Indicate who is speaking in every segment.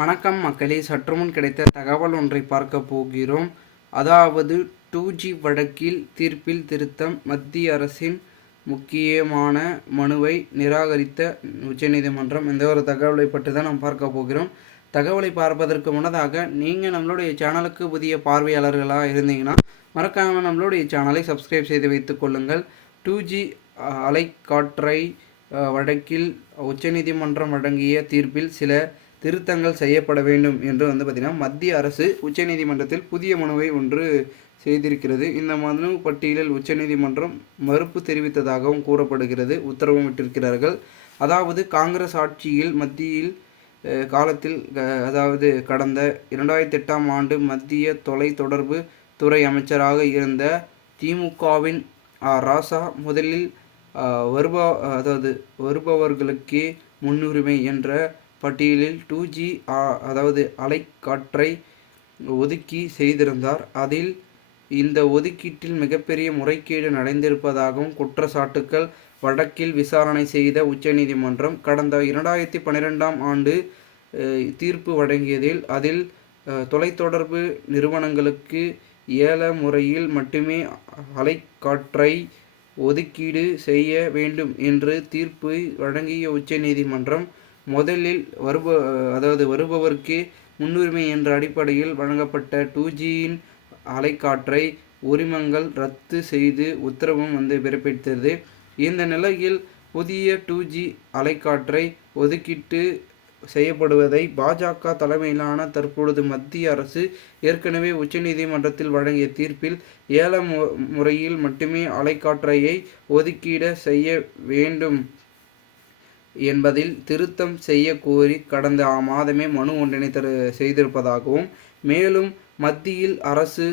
Speaker 1: வணக்கம் மக்களே சற்றுமுன் கிடைத்த தகவல் ஒன்றை பார்க்க போகிறோம் அதாவது டூ ஜி வழக்கில் தீர்ப்பில் திருத்தம் மத்திய அரசின் முக்கியமான மனுவை நிராகரித்த உச்சநீதிமன்றம் இந்த ஒரு தகவலை பற்றி தான் நாம் பார்க்க போகிறோம் தகவலை பார்ப்பதற்கு முன்னதாக நீங்கள் நம்மளுடைய சேனலுக்கு புதிய பார்வையாளர்களாக இருந்தீங்கன்னா மறக்காமல் நம்மளுடைய சேனலை சப்ஸ்கிரைப் செய்து வைத்துக் கொள்ளுங்கள் டூ ஜி அலைக்காற்றை வழக்கில் உச்சநீதிமன்றம் வழங்கிய தீர்ப்பில் சில திருத்தங்கள் செய்யப்பட வேண்டும் என்று வந்து பார்த்திங்கன்னா மத்திய அரசு உச்சநீதிமன்றத்தில் புதிய மனுவை ஒன்று செய்திருக்கிறது இந்த மனு பட்டியலில் உச்சநீதிமன்றம் மறுப்பு தெரிவித்ததாகவும் கூறப்படுகிறது விட்டிருக்கிறார்கள் அதாவது காங்கிரஸ் ஆட்சியில் மத்தியில் காலத்தில் அதாவது கடந்த இரண்டாயிரத்தி எட்டாம் ஆண்டு மத்திய தொலை தொடர்பு துறை அமைச்சராக இருந்த திமுகவின் ராசா முதலில் வருபா அதாவது வருபவர்களுக்கே முன்னுரிமை என்ற பட்டியலில் டூ ஜி அதாவது அலைக்காற்றை ஒதுக்கி செய்திருந்தார் அதில் இந்த ஒதுக்கீட்டில் மிகப்பெரிய முறைகேடு நடந்திருப்பதாகவும் குற்றச்சாட்டுக்கள் வழக்கில் விசாரணை செய்த உச்சநீதிமன்றம் கடந்த இரண்டாயிரத்தி பன்னிரெண்டாம் ஆண்டு தீர்ப்பு வழங்கியதில் அதில் தொலைத்தொடர்பு நிறுவனங்களுக்கு ஏல முறையில் மட்டுமே அலைக்காற்றை ஒதுக்கீடு செய்ய வேண்டும் என்று தீர்ப்பு வழங்கிய உச்சநீதிமன்றம் முதலில் வருப அதாவது வருபவருக்கு முன்னுரிமை என்ற அடிப்படையில் வழங்கப்பட்ட டூ ஜியின் அலைக்காற்றை உரிமங்கள் ரத்து செய்து உத்தரவும் வந்து பிறப்பித்தது இந்த நிலையில் புதிய டூ ஜி அலைக்காற்றை ஒதுக்கீட்டு செய்யப்படுவதை பாஜக தலைமையிலான தற்பொழுது மத்திய அரசு ஏற்கனவே உச்சநீதிமன்றத்தில் வழங்கிய தீர்ப்பில் ஏல முறையில் மட்டுமே அலைக்காற்றையை ஒதுக்கீட செய்ய வேண்டும் என்பதில் திருத்தம் செய்யக்கோரி கடந்த மாதமே மனு ஒன்றினை தரு செய்திருப்பதாகவும் மேலும் மத்தியில் அரசு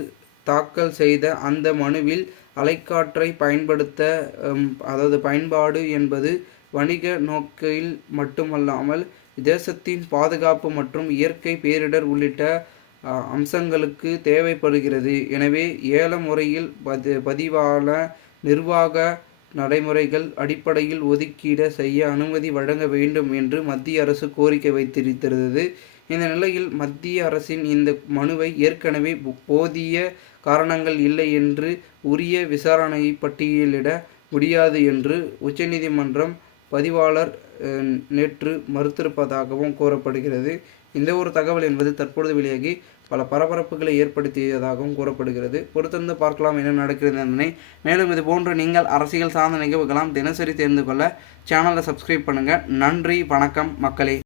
Speaker 1: தாக்கல் செய்த அந்த மனுவில் அலைக்காற்றை பயன்படுத்த அதாவது பயன்பாடு என்பது வணிக நோக்கில் மட்டுமல்லாமல் தேசத்தின் பாதுகாப்பு மற்றும் இயற்கை பேரிடர் உள்ளிட்ட அம்சங்களுக்கு தேவைப்படுகிறது எனவே ஏல முறையில் பதி பதிவான நிர்வாக நடைமுறைகள் அடிப்படையில் ஒதுக்கீடு செய்ய அனுமதி வழங்க வேண்டும் என்று மத்திய அரசு கோரிக்கை வைத்திருக்கிறது இந்த நிலையில் மத்திய அரசின் இந்த மனுவை ஏற்கனவே போதிய காரணங்கள் இல்லை என்று உரிய விசாரணையை பட்டியலிட முடியாது என்று உச்சநீதிமன்றம் பதிவாளர் நேற்று மறுத்திருப்பதாகவும் கூறப்படுகிறது இந்த ஒரு தகவல் என்பது தற்பொழுது வெளியாகி பல பரபரப்புகளை ஏற்படுத்தியதாகவும் கூறப்படுகிறது பொறுத்திருந்து பார்க்கலாம் என்ன நடக்கிறது என்பதை மேலும் இது போன்று நீங்கள் அரசியல் சார்ந்த நிகழ்வுகளாம் தினசரி தெரிந்து கொள்ள சேனலை சப்ஸ்கிரைப் பண்ணுங்கள் நன்றி வணக்கம் மக்களே